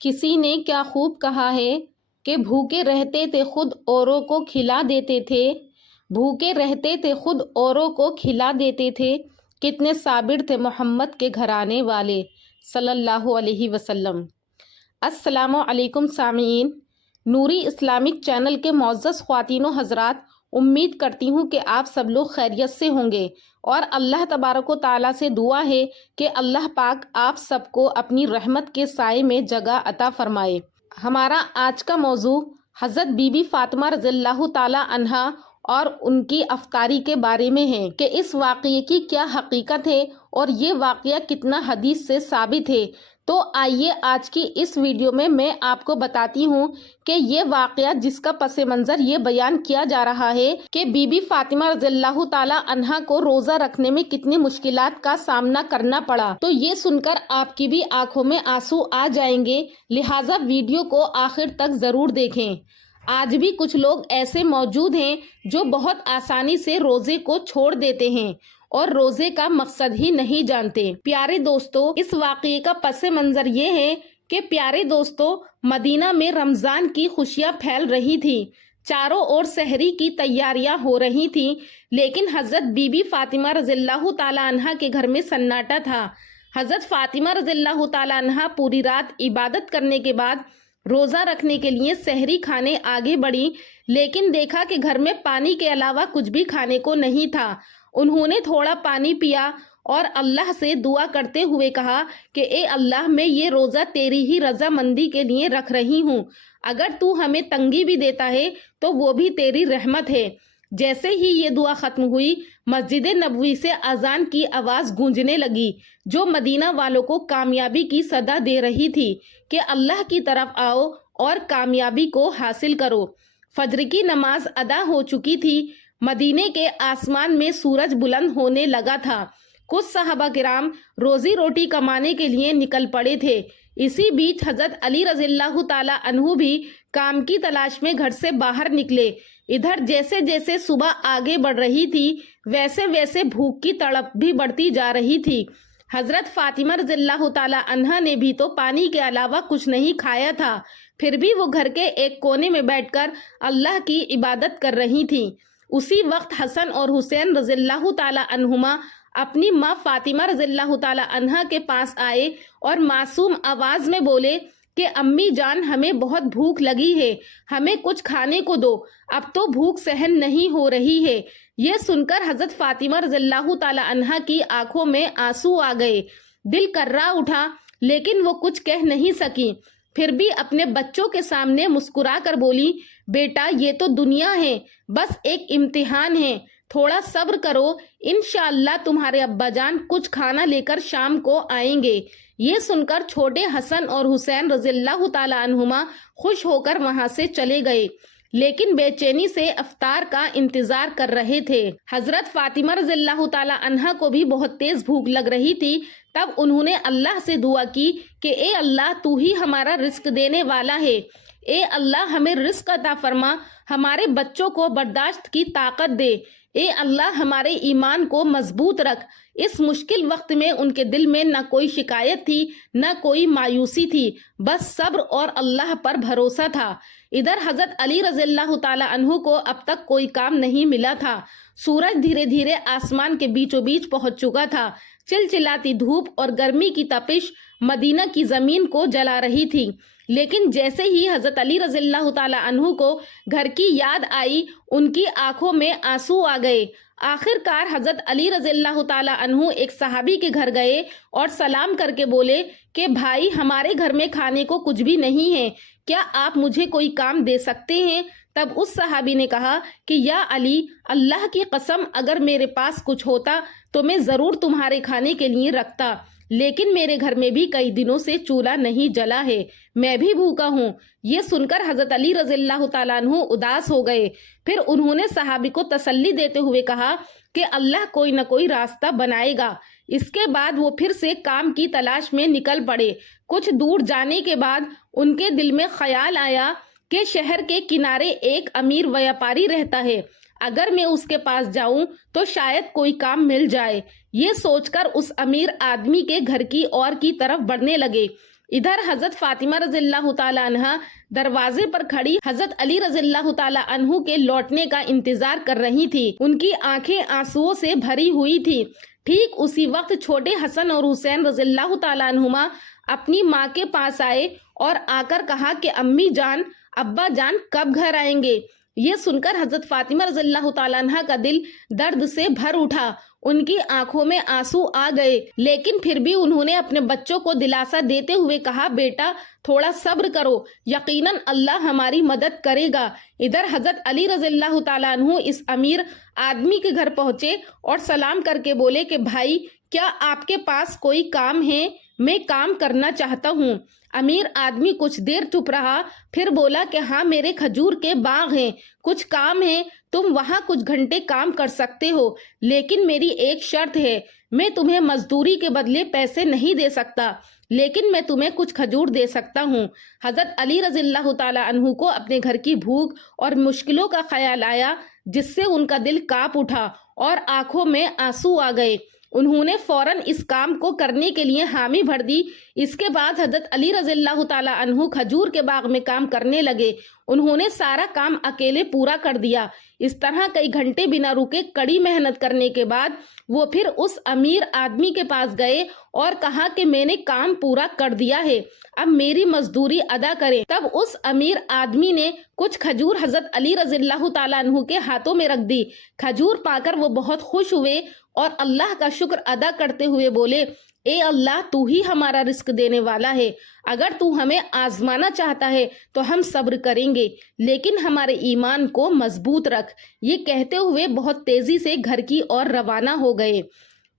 کسی نے کیا خوب کہا ہے کہ بھوکے رہتے تھے خود اوروں کو کھلا دیتے تھے، بھوکے رہتے تھے خود اوروں کو کھلا دیتے تھے، کتنے صابر تھے محمد کے گھرانے والے صلی اللہ علیہ وسلم۔ السلام علیکم سامعین، نوری اسلامک چینل کے معزز خواتین و حضرات، امید کرتی ہوں کہ آپ سب لوگ خیریت سے ہوں گے اور اللہ تبارک و تعالیٰ سے دعا ہے کہ اللہ پاک آپ سب کو اپنی رحمت کے سائے میں جگہ عطا فرمائے۔ ہمارا آج کا موضوع حضرت بی بی فاطمہ رضی اللہ تعالیٰ عنہا اور ان کی افطاری کے بارے میں ہے کہ اس واقعے کی کیا حقیقت ہے اور یہ واقعہ کتنا حدیث سے ثابت ہے۔ تو آئیے آج کی اس ویڈیو میں آپ کو بتاتی ہوں کہ یہ واقعہ جس کا پس منظر یہ بیان کیا جا رہا ہے کہ بی بی فاطمہ رضی اللہ تعالیٰ عنہا کو روزہ رکھنے میں کتنی مشکلات کا سامنا کرنا پڑا، تو یہ سن کر آپ کی بھی آنکھوں میں آنسو آ جائیں گے، لہٰذا ویڈیو کو آخر تک ضرور دیکھیں۔ آج بھی کچھ لوگ ایسے موجود ہیں جو بہت آسانی سے روزے کو چھوڑ دیتے ہیں اور روزے کا مقصد ہی نہیں جانتے۔ پیارے دوستو، اس واقعے کا پس منظر یہ ہے کہ پیارے دوستو، مدینہ میں رمضان کی خوشیاں پھیل رہی تھی، چاروں اور سحری کی تیاریاں ہو رہی تھیں، لیکن حضرت بی بی فاطمہ رضی اللہ تعالیٰ عنہا کے گھر میں سناٹا تھا۔ حضرت فاطمہ رضی اللہ تعالیٰ عنہا پوری رات عبادت کرنے کے بعد روزہ رکھنے کے لیے سحری کھانے آگے بڑھی، لیکن دیکھا کہ گھر میں پانی کے علاوہ کچھ بھی کھانے کو نہیں تھا۔ انہوں نے تھوڑا پانی پیا اور اللہ سے دعا کرتے ہوئے کہا کہ اے اللہ، میں یہ روزہ تیری ہی رضا مندی کے لیے رکھ رہی ہوں، اگر تو ہمیں تنگی بھی دیتا ہے تو وہ بھی تیری رحمت ہے۔ جیسے ہی یہ دعا ختم ہوئی، مسجد نبوی سے اذان کی آواز گونجنے لگی جو مدینہ والوں کو کامیابی کی صدا دے رہی تھی کہ اللہ کی طرف آؤ اور کامیابی کو حاصل کرو۔ فجر کی نماز ادا ہو چکی تھی، مدینے کے آسمان میں سورج بلند ہونے لگا تھا، کچھ صحابہ کرام روزی روٹی کمانے کے لیے نکل پڑے تھے۔ اسی بیچ حضرت علی رضی اللہ تعالیٰ عنہ بھی کام کی تلاش میں گھر سے باہر نکلے۔ ادھر جیسے جیسے صبح آگے بڑھ رہی تھی ویسے ویسے بھوک کی تڑپ بھی بڑھتی جا رہی تھی۔ حضرت فاطمہ رضی اللہ تعالیٰ عنہا نے بھی تو پانی کے علاوہ کچھ نہیں کھایا تھا، پھر بھی وہ گھر کے ایک کونے میں بیٹھ کر اللہ کی عبادت کر رہی تھیں۔ اسی وقت حسن اور حسین رضی اللہ تعالیٰ عنہما اپنی ماں فاطمہ رضی اللہ تعالیٰ عنہا کے پاس آئے اور معصوم آواز میں بولے کہ امی جان، ہمیں بہت بھوک لگی ہے، ہمیں کچھ کھانے کو دو، اب تو بھوک سہن نہیں ہو رہی ہے۔ یہ سن کر حضرت فاطمہ رضی اللہ تعالیٰ عنہا کی آنکھوں میں آنسو آ گئے، دل کرا اٹھا، لیکن وہ کچھ کہہ نہیں سکی۔ پھر بھی اپنے بچوں کے سامنے مسکرا کر بولی، بیٹا یہ تو دنیا ہے، بس ایک امتحان ہے، تھوڑا صبر کرو، انشاءاللہ تمہارے ابا جان کچھ کھانا لے کر شام کو آئیں گے۔ یہ سن کر چھوٹے حسن اور حسین رضی اللہ تعالیٰ عنہما خوش ہو کر وہاں سے چلے گئے، لیکن بے چینی سے افطار کا انتظار کر رہے تھے۔ حضرت فاطمہ رضی اللہ تعالیٰ عنہا کو بھی بہت تیز بھوک لگ رہی تھی، تب انہوں نے اللہ سے دعا کی کہ اے اللہ، تو ہی ہمارا رزق دینے والا ہے، اے اللہ ہمیں رزق عطا فرما، ہمارے بچوں کو برداشت کی طاقت دے، اے اللہ ہمارے ایمان کو مضبوط رکھ۔ اس مشکل وقت میں ان کے دل میں نہ کوئی شکایت تھی نہ کوئی مایوسی تھی، بس صبر اور اللہ پر بھروسہ تھا۔ ادھر حضرت علی رضی اللہ تعالیٰ عنہ کو اب تک کوئی کام نہیں ملا تھا۔ سورج دھیرے دھیرے آسمان کے بیچوں بیچ پہنچ چکا تھا، چلچلاتی دھوپ اور گرمی کی تپش مدینہ کی زمین کو جلا رہی تھی، لیکن جیسے ہی حضرت علی رضی اللہ تعالیٰ عنہ کو گھر کی یاد آئی، ان کی آنکھوں میں آنسو آ گئے۔ آخر کار حضرت علی رضی اللہ تعالیٰ عنہ ایک صحابی کے گھر گئے اور سلام کر کے بولے کہ بھائی، ہمارے گھر میں کھانے کو کچھ بھی نہیں ہے، کیا آپ مجھے کوئی کام دے سکتے ہیں؟ تب اس صحابی نے کہا کہ یا علی، اللہ کی قسم، اگر میرے پاس کچھ ہوتا تو میں ضرور تمہارے کھانے کے لیے رکھتا، لیکن میرے گھر میں بھی کئی دنوں سے چولہا نہیں جلا ہے، میں بھی بھوکا ہوں۔ یہ سن کر حضرت علی رضی اللہ تعالیٰ عنہ اداس ہو گئے، پھر انہوں نے صحابی کو تسلی دیتے ہوئے کہا کہ اللہ کوئی نہ کوئی راستہ بنائے گا۔ اس کے بعد وہ پھر سے کام کی تلاش میں نکل پڑے۔ کچھ دور جانے کے بعد ان کے دل میں خیال آیا کہ شہر کے کنارے ایک امیر ویاپاری رہتا ہے، اگر میں اس کے پاس جاؤں تو شاید کوئی کام مل جائے۔ یہ سوچ کر اس امیر آدمی کے گھر کی اور کی طرف بڑھنے لگے۔ ادھر حضرت فاطمہ رضی اللہ تعالیٰ عنہ دروازے پر کھڑی حضرت علی رضی اللہ تعالیٰ عنہ کے لوٹنے کا انتظار کر رہی تھی۔ ان کی آنکھیں آنسوؤں سے بھری ہوئی تھی۔ ٹھیک اسی وقت چھوٹے حسن اور حسین رضی اللہ تعالیٰ عنہما اپنی ماں کے پاس آئے اور آ کر کہا کہ امی جان، ابا جان کب گھر آئیں گے؟ یہ سن کر حضرت فاطمہ رضی اللہ تعالیٰ عنہ کا دل درد سے بھر اٹھا۔ ان کی آنکھوں میں آنسو آ گئے، لیکن پھر بھی انہوں نے اپنے بچوں کو دلاسا دیتے ہوئے کہا، بیٹا تھوڑا صبر کرو، یقیناً اللہ ہماری مدد کرے گا۔ ادھر حضرت علی رضی اللہ تعالیٰ عنہ اس امیر آدمی کے گھر پہنچے اور سلام کر کے بولے کہ بھائی، کیا آپ کے پاس کوئی کام ہے؟ میں کام کرنا چاہتا ہوں۔ امیر آدمی کچھ دیر چپ رہا، پھر بولا کہ ہاں، میرے کھجور کے باغ ہیں، کچھ کام ہے، تم وہاں کچھ گھنٹے کام کر سکتے ہو، لیکن میری ایک شرط ہے، میں تمہیں مزدوری کے بدلے پیسے نہیں دے سکتا، لیکن میں تمہیں کچھ کھجور دے سکتا ہوں۔ حضرت علی رضی اللہ تعالیٰ عنہ کو اپنے گھر کی بھوک اور مشکلوں کا خیال آیا، جس سے ان کا دل کانپ اٹھا اور آنکھوں میں آنسو آ گئے۔ انہوں نے فوراً اس کام کو کرنے کے لیے حامی بھر دی۔ اس کے بعد حضرت علی رضی اللہ تعالیٰ عنہ کھجور کے باغ میں کام کرنے لگے۔ انہوں نے سارا کام اکیلے پورا کر دیا۔ اس طرح کئی گھنٹے بنا رکے کڑی محنت کرنے کے بعد وہ پھر اس امیر آدمی کے پاس گئے اور کہا کہ میں نے کام پورا کر دیا ہے، اب میری مزدوری ادا کریں۔ تب اس امیر آدمی نے کچھ کھجور حضرت علی رضی اللہ تعالیٰ عنہ کے ہاتھوں میں رکھ دی۔ کھجور پا کر وہ بہت خوش ہوئے اور اللہ کا شکر ادا کرتے ہوئے بولے، اے اللہ، تو ہی ہمارا رزق دینے والا ہے، اگر تو ہمیں آزمانا چاہتا ہے تو ہم صبر کریں گے، لیکن ہمارے ایمان کو مضبوط رکھ۔ یہ کہتے ہوئے بہت تیزی سے گھر کی اور روانہ ہو گئے۔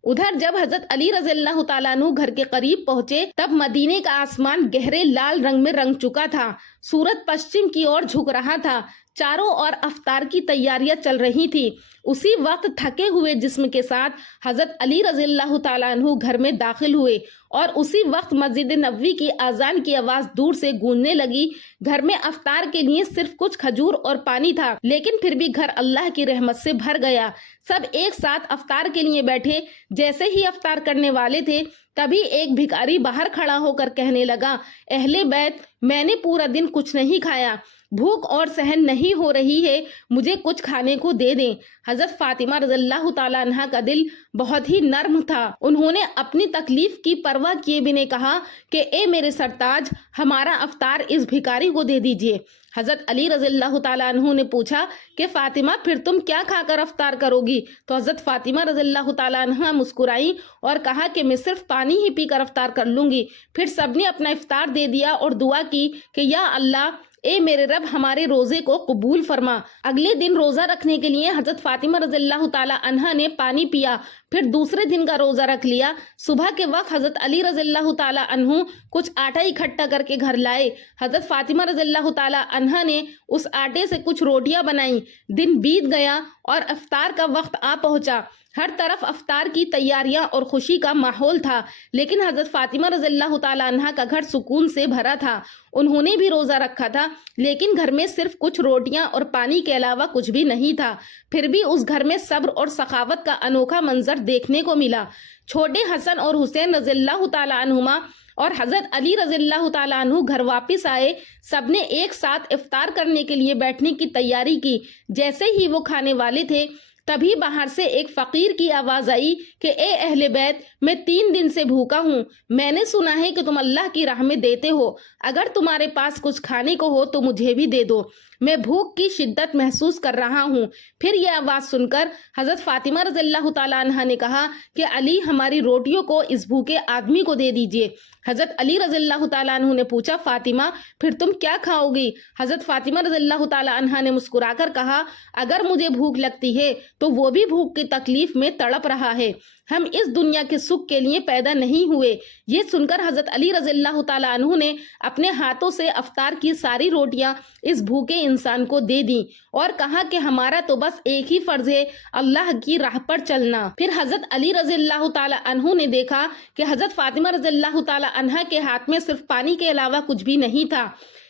ادھر جب حضرت علی رضی اللہ تعالیٰ عنہ گھر کے قریب پہنچے، تب مدینے کا آسمان گہرے لال رنگ میں رنگ چکا تھا، سورج پشچم کی اور جھک رہا تھا، چاروں اور افطار کی تیاریاں چل رہی تھی۔ اسی وقت تھکے ہوئے جسم کے ساتھ حضرت علی رضی اللہ تعالیٰ عنہ گھر میں داخل ہوئے اور اسی وقت مسجد نبوی کی اذان کی آواز دور سے گونجنے لگی۔ گھر میں افطار کے لیے صرف کچھ کھجور اور پانی تھا، لیکن پھر بھی گھر اللہ کی رحمت سے بھر گیا۔ سب ایک ساتھ افطار کے لیے بیٹھے۔ جیسے ہی افطار کرنے والے تھے، تبھی ایک بھکاری باہر کھڑا ہو کر کہنے لگا، اہل بیت، میں نے پورا دن کچھ نہیں کھایا، بھوک اور سہن نہیں ہو رہی ہے، مجھے کچھ کھانے کو دے دیں۔ حضرت فاطمہ رضی اللہ تعالیٰ عنہ کا دل بہت ہی نرم تھا۔ انہوں نے اپنی تکلیف کی پرواہ کیے بنا کہا کہ اے میرے سرتاج، ہمارا افطار اس بھکاری کو دے دیجئے۔ حضرت علی رضی اللہ تعالیٰ عنہ نے پوچھا کہ فاطمہ، پھر تم کیا کھا کر افطار کرو گی؟ تو حضرت فاطمہ رضی اللہ تعالیٰ عنہ مسکرائیں اور کہا کہ میں صرف پانی ہی پی کر افطار کر لوں گی۔ پھر سب نے اپنا افطار دے دیا اور دعا کی کہ یا اللہ، اے میرے رب، ہمارے روزے کو قبول فرما۔ اگلے دن روزہ رکھنے کے لیے حضرت فاطمہ رضی اللہ تعالیٰ عنہ نے پانی پیا، پھر دوسرے دن کا روزہ رکھ لیا۔ صبح کے وقت حضرت علی رضی اللہ تعالیٰ عنہ کچھ آٹا اکٹھا کر کے گھر لائے۔ حضرت فاطمہ رضی اللہ تعالیٰ عنہ نے اس آٹے سے کچھ روٹیاں بنائیں۔ دن بیت گیا اور افطار کا وقت آ پہنچا۔ ہر طرف افطار کی تیاریاں اور خوشی کا ماحول تھا، لیکن حضرت فاطمہ رضی اللہ تعالیٰ عنہ کا گھر سکون سے بھرا تھا۔ انہوں نے بھی روزہ رکھا تھا، لیکن گھر میں صرف کچھ روٹیاں اور پانی کے علاوہ کچھ بھی نہیں تھا۔ پھر بھی اس گھر میں صبر اور سخاوت کا انوکھا منظر دیکھنے کو ملا۔ چھوٹے حسن اور حسین رضی اللہ تعالیٰ عنہما اور حضرت علی رضی اللہ تعالیٰ عنہ گھر واپس آئے۔ سب نے ایک ساتھ افطار کرنے کے لیے بیٹھنے کی تیاری کی۔ جیسے ہی وہ کھانے والے تھے، تبھی باہر سے ایک فقیر کی آواز آئی کہ اے اہل بیت، میں 3 دن سے بھوکا ہوں، میں نے سنا ہے کہ تم اللہ کی راہ میں دیتے ہو، اگر تمہارے پاس کچھ کھانے کو ہو تو مجھے بھی دے دو، میں بھوک کی شدت محسوس کر رہا ہوں۔ پھر یہ آواز سن کر حضرت فاطمہ رضی اللہ تعالیٰ عنہ نے کہا کہ علی، ہماری روٹیوں کو اس بھوکے آدمی کو دے دیجئے۔ حضرت علی رضی اللہ تعالیٰ عنہ نے پوچھا، فاطمہ، پھر تم کیا کھاؤ گی؟ حضرت فاطمہ رضی اللہ تعالیٰ عنہ نے مسکرا کر کہا، اگر مجھے بھوک لگتی ہے تو وہ بھی بھوک کی تکلیف میں تڑپ رہا ہے، ہم اس دنیا کے سکھ کے لیے پیدا نہیں ہوئے۔ یہ سن کر حضرت علی رضی اللہ تعالیٰ عنہ نے اپنے ہاتھوں سے افطار کی ساری روٹیاں اس بھوکے انسان کو دے دیں اور کہا کہ ہمارا تو بس ایک ہی فرض ہے، اللہ کی راہ پر چلنا۔ پھر حضرت علی رضی اللہ تعالیٰ عنہ نے دیکھا کہ حضرت فاطمہ رضی اللہ تعالیٰ عنہ کے ہاتھ میں صرف پانی کے علاوہ کچھ بھی نہیں تھا۔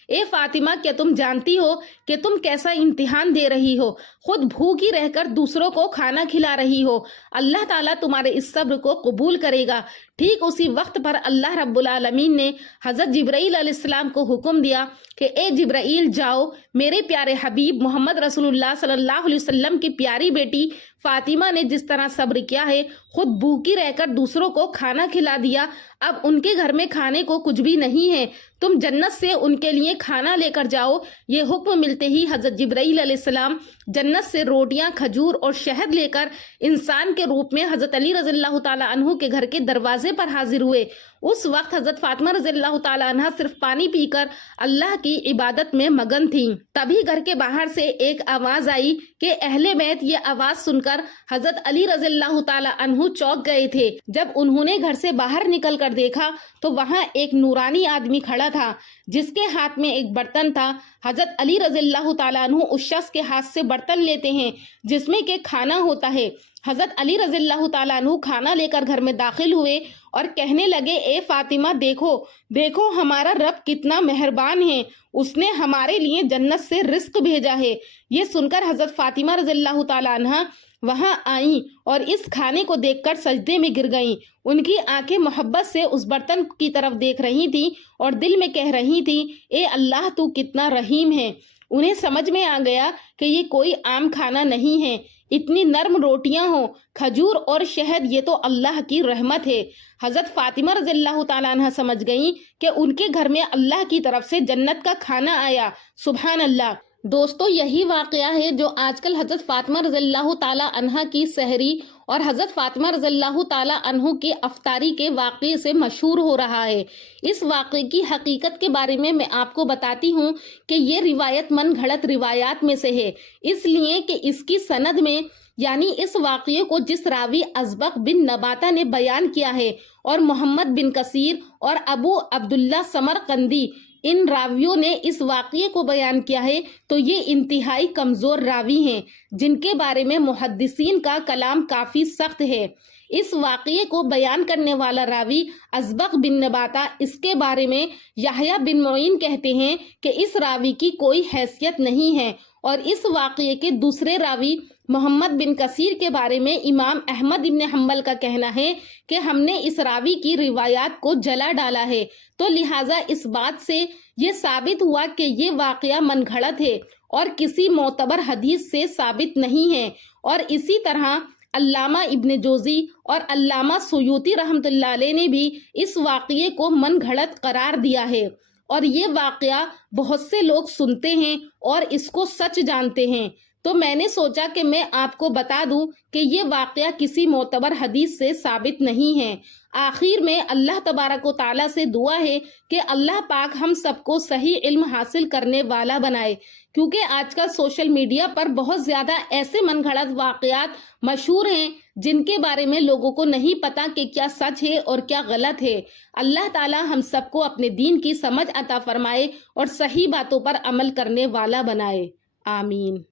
اے فاطمہ کیا تم جانتی ہو کہ تم کیسا امتحان دے رہی ہو؟ خود بھوکی رہ کر دوسروں کو کھانا کھلا رہی ہو۔ اللہ تعالیٰ تمہارے اس صبر کو قبول کرے گا۔ ٹھیک اسی وقت پر اللہ رب العالمین نے حضرت جبرائیل علیہ السلام کو حکم دیا کہ اے جبرائیل جاؤ، میرے پیارے حبیب محمد رسول اللہ صلی اللہ علیہ وسلم کی پیاری بیٹی فاطمہ نے جس طرح صبر کیا ہے، خود بھوکی رہ کر دوسروں کو کھانا کھلا دیا، اب ان کے گھر میں کھانے کو کچھ بھی نہیں ہے، تم جنت سے ان کے لیے کھانا لے کر جاؤ۔ یہ حکم ملتے ہی حضرت جبرائیل علیہ السلام جنت سے روٹیاں، کھجور اور شہد لے کر انسان کے روپ میں حضرت علی رضی اللہ تعالیٰ عنہ کے گھر کے دروازے پر حاضر ہوئے۔ اس وقت حضرت فاطمہ رضی اللہ تعالیٰ عنہ صرف پانی پی کر اللہ کی عبادت میں مگن تھیں۔ تبھی گھر کے باہر سے ایک آواز آئی کہ اہل بیت یہ آواز سن کر حضرت علی رضی اللہ تعالیٰ عنہ چونک گئے تھے۔ جب انہوں نے گھر سے باہر نکل کر دیکھا تو وہاں ایک نورانی آدمی کھڑا تھا جس کے ہاتھ میں ایک برتن تھا۔ حضرت علی رضی اللہ تعالیٰ عنہ اس شخص کے ہاتھ سے برتن لیتے ہیں جس میں کہ کھانا ہوتا ہے۔ حضرت علی رضی اللہ تعالیٰ عنہ کھانا لے کر گھر میں داخل ہوئے اور کہنے لگے اے فاطمہ دیکھو دیکھو ہمارا رب کتنا مہربان ہے، اس نے ہمارے لیے جنت سے رزق بھیجا ہے۔ یہ سن کر حضرت فاطمہ رضی اللہ تعالیٰ عنہ وہاں آئیں اور اس کھانے کو دیکھ کر سجدے میں گر گئیں۔ ان کی آنکھیں محبت سے اس برتن کی طرف دیکھ رہی تھیں اور دل میں کہہ رہی تھیں اے اللہ تو کتنا رحیم ہے۔ انہیں سمجھ میں آ گیا کہ یہ کوئی عام کھانا نہیں ہے، اتنی نرم روٹیاں ہوں، کھجور اور شہد، یہ تو اللہ کی رحمت ہے۔ حضرت فاطمہ رضی اللہ تعالیٰ عنہ سمجھ گئیں کہ ان کے گھر میں اللہ کی طرف سے جنت کا کھانا آیا۔ سبحان اللہ۔ دوستو یہی واقعہ ہے جو آج کل حضرت فاطمہ رضی اللہ تعالیٰ عنہ کی سحری اور حضرت فاطمہ رضی اللہ تعالیٰ عنہ کی افطاری کے واقعے سے مشہور ہو رہا ہے۔ اس واقعے کی حقیقت کے بارے میں آپ کو بتاتی ہوں کہ یہ روایت من گھڑت روایات میں سے ہے، اس لیے کہ اس کی سند میں یعنی اس واقعے کو جس راوی ازبق بن نباتہ نے بیان کیا ہے اور محمد بن کثیر اور ابو عبداللہ سمرقندی ان راویوں نے اس واقعے کو بیان کیا ہے تو یہ انتہائی کمزور راوی ہیں جن کے بارے میں محدثین کا کلام کافی سخت ہے۔ اس واقعے کو بیان کرنے والا راوی ازبق بن نباتہ، اس کے بارے میں یحییٰ بن معین کہتے ہیں کہ اس راوی کی کوئی حیثیت نہیں ہے، اور اس واقعے کے دوسرے راوی محمد بن کثیر کے بارے میں امام احمد بن حنبل کا کہنا ہے کہ ہم نے اس راوی کی روایات کو جلا ڈالا ہے، تو لہٰذا اس بات سے یہ ثابت ہوا کہ یہ واقعہ من گھڑت ہے اور کسی معتبر حدیث سے ثابت نہیں ہے۔ اور اسی طرح علامہ ابن جوزی اور علامہ سیوطی رحمۃ اللہ علیہ نے بھی اس واقعے کو من گھڑت قرار دیا ہے، اور یہ واقعہ بہت سے لوگ سنتے ہیں اور اس کو سچ جانتے ہیں۔ تو میں نے سوچا کہ میں آپ کو بتا دوں کہ یہ واقعہ کسی معتبر حدیث سے ثابت نہیں ہے۔ آخر میں اللہ تبارک و تعالیٰ سے دعا ہے کہ اللہ پاک ہم سب کو صحیح علم حاصل کرنے والا بنائے، کیونکہ آج کل سوشل میڈیا پر بہت زیادہ ایسے من گھڑت واقعات مشہور ہیں جن کے بارے میں لوگوں کو نہیں پتا کہ کیا سچ ہے اور کیا غلط ہے۔ اللہ تعالیٰ ہم سب کو اپنے دین کی سمجھ عطا فرمائے اور صحیح باتوں پر عمل کرنے والا بنائے۔ آمین۔